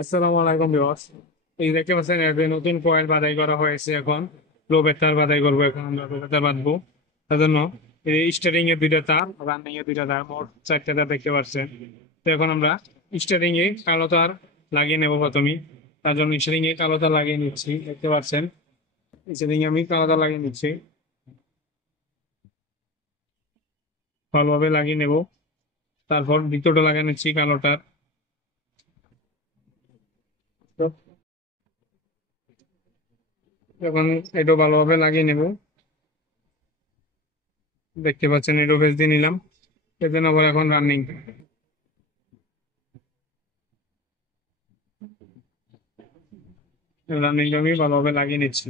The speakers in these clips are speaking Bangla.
আসসালামু আলাইকুম ভিউয়ার্স। এই দেখতে পাচ্ছেন এর যে নতুন কয়েল বাছাই করা হয়েছে। এখন লো তার বাছাই করবো। এখন আমরা লো তার বাঁধবো। তার জন্য এই স্টারিং এর দুইটা তার, রানিং এর দুইটা তার, মোট চারটা তার দেখতে পাচ্ছেন। তো এখন আমরা স্টারিং এ কালো তার লাগিয়ে নেবো প্রথমেই। তার জন্য স্টারিং এ কালো তার লাগিয়ে নিচ্ছি, দেখতে পাচ্ছেন। স্টারিং এ আমি কালো তার লাগিয়ে নিচ্ছি, ভালোভাবে লাগিয়ে নেব। তারপর দ্বিতীয়টা লাগিয়ে নিচ্ছি কালোটার। তো এখন এটা ভালোভাবে লাগিয়ে নেব, দেখতে পাচ্ছেন। এটা ভেজ দিয়ে নিলাম। এর আবার এখন রানিং, রানিং আমি ভালোভাবে লাগিয়ে নিচ্ছি।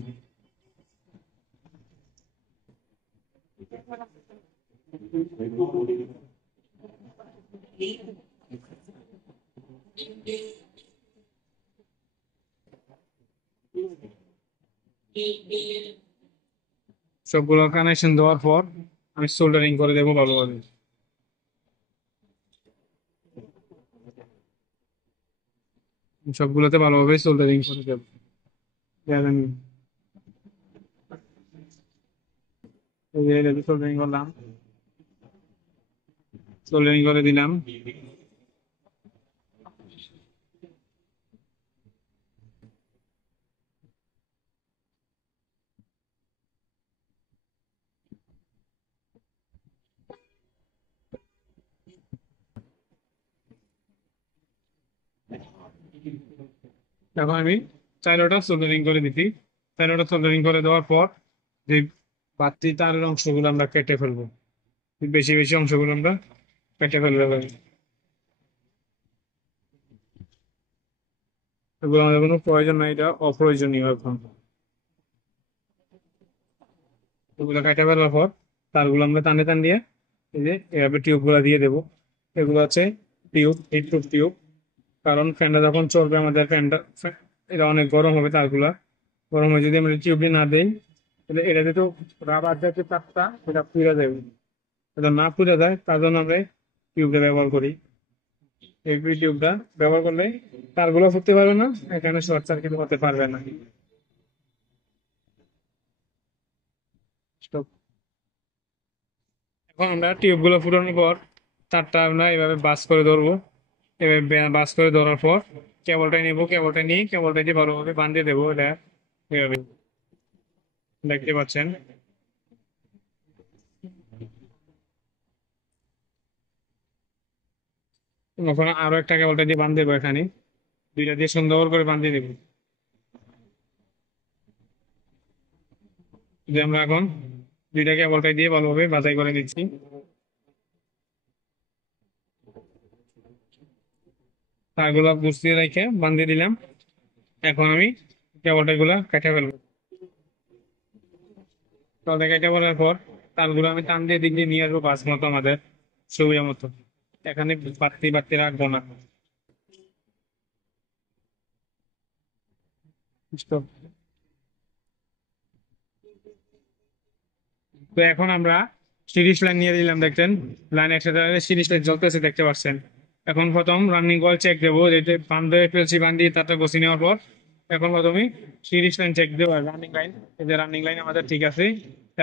সবগুলো কানেকশন দেওয়ার পর আমি সোল্ডারিং করে দেবো ভালোভাবে। সবগুলোতে ভালোভাবে সোল্ডারিং করে দেবো। দেখেন, সোল্ডারিং করলাম, সোল্ডারিং করে দিলাম। এখন আমি চাইলোটা সোল্ডারিং করে দিচ্ছি। চাইলোটা সোল্ডারিং করে দেওয়ার পর যে বাড়তি তারের অংশগুলো আমরা কেটে ফেলবো। বেশি বেশি অংশগুলো আমরা কেটে ফেলবো এভাবে। এগুলো আমাদের কোনো প্রয়োজন নাই, এটা অপ্রয়োজনীয়। এখন এগুলো কেটে ফেলার পর তারগুলো আমরা টানে টান দিয়ে এই যে এভাবে টিউব গুলা দিয়ে দেবো। এগুলো আছে টিউব, হিট প্রুফ টিউব। কারণ ফ্যানটা যখন চলবে, আমাদের এটা অনেক গরম হবে। তারগুলা গরম হয়ে যদি আমরা টিউবটি না দেই, তাহলে এটাতে তো রাবার জাতীয় তারটা এটা পুড়ে যাবে। এটা না পুড়ে যায়, তার জন্য আমরা টিউবটা ব্যবহার করি। এই টিউবটা ব্যবহার করলে তারগুলো ফুটতে পারবে না, এখানে শর্ট সার্কিট হতে পারবে না। Stop. এখন আমরা টিউব গুলো ফুটানোর পর তারটা আমরা এভাবে বাস করে ধরবো। এভাবে বাস করে ধরার পর কেবলটা নিবো, কেবলটা নিয়ে কেবলটা দিয়ে ভালোভাবে বাঁধিয়ে দেবো। এটা এভাবে দেখতে পাচ্ছেন। ওখানে আরো একটা কেবলটা দিয়ে বাঁধ দেবো এখানে। দুইটা দিয়ে সুন্দর করে বাঁধিয়ে দেবো। যে আমরা এখন দুইটা কেবলটা দিয়ে ভালোভাবে বাছাই করে নিচ্ছি। তারগুলো গুছিয়ে রেখে বাঁধিয়ে দিলাম। এখন আমি কেবলটা গুলা কেটে ফেলবো। কেবলটা কেটে ফেলার পর তারগুলো আমি টান দিয়ে দিক দিয়ে নিয়ে আসবো বাস মতো, আমাদের সুবিধা মতো। এখানে বাড়তি বাড়তি রাখবো না। বুঝতো? তো এখন আমরা সিরিজ লাইন নিয়ে দিলাম, দেখছেন। লাইন একসাথে সিরিজ লাইন চলতেছে, দেখতে পাচ্ছেন। এখন প্রথম রানিং কয়েল চেক দেবো, যেটা বান্ধে ফেলছি, বান্ধি তারটা বসিয়ে নেওয়ার পর এখন প্রথমে সিরিজ লাইন চেক দেবো। রানিং লাইন, এই যে রানিং লাইন আমাদের ঠিক আছে।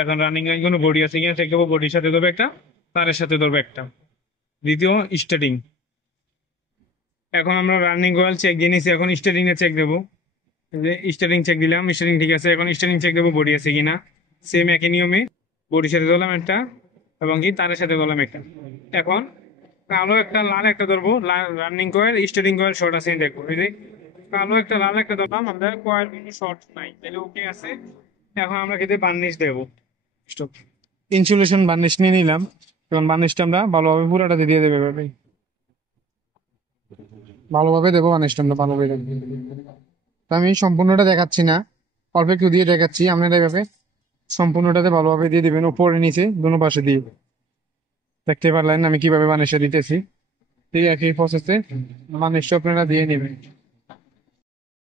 এখন রানিং লাইন কোনো বডি আছে কিনা চেক দেবো। বডির সাথে ধরবে একটা, তারের সাথে ধরবে একটা। দ্বিতীয় স্টার্টিং। এখন আমরা রানিং কয়েল চেক দিয়ে নিয়েছি, এখন স্টার্টিং এ চেক দেবো। এই যে স্টার্টিং চেক দিলাম, স্টার্টিং ঠিক আছে। এখন স্টার্টিং চেক দেবো বডি আছে কিনা। সেম একই নিয়মে বডির সাথে ধরলাম একটা, এবং কি তারের সাথে ধরলাম একটা। এখন কালো একটা লাল একটা ধরবো, running coil starting coil short আছে কিনা দেখবো। এই যে কালো একটা লাল একটা ধরলাম, আমাদের কয়েল কোনো শর্ট নাই, তাহলে ওকে আছে। এখন আমরা কিন্তু বার্নিশ দেবো। স্টপ। ইনসুলেশন বার্নিশ নিয়ে নিলাম। এখন বার্নিশটা আমরা ভালোভাবে পুরাটা দিয়ে দেবে এভাবে। ভালোভাবে দেবো বার্নিশটা আমরা ভালোভাবে দেবো। তো আমি সম্পূর্ণটা দেখাচ্ছি না, অল্প একটু দিয়ে দেখাচ্ছি। আপনারা এভাবে সম্পূর্ণটাতে ভালোভাবে দিয়ে দিবেন, উপরে নিচে দুনো পাশে দিয়ে। দেখতে পারলেন আমি কিভাবে বানিশটা দিতেছি। ঠিক একই প্রসেসে বানিশটা আপনারা দিয়ে নেবেন।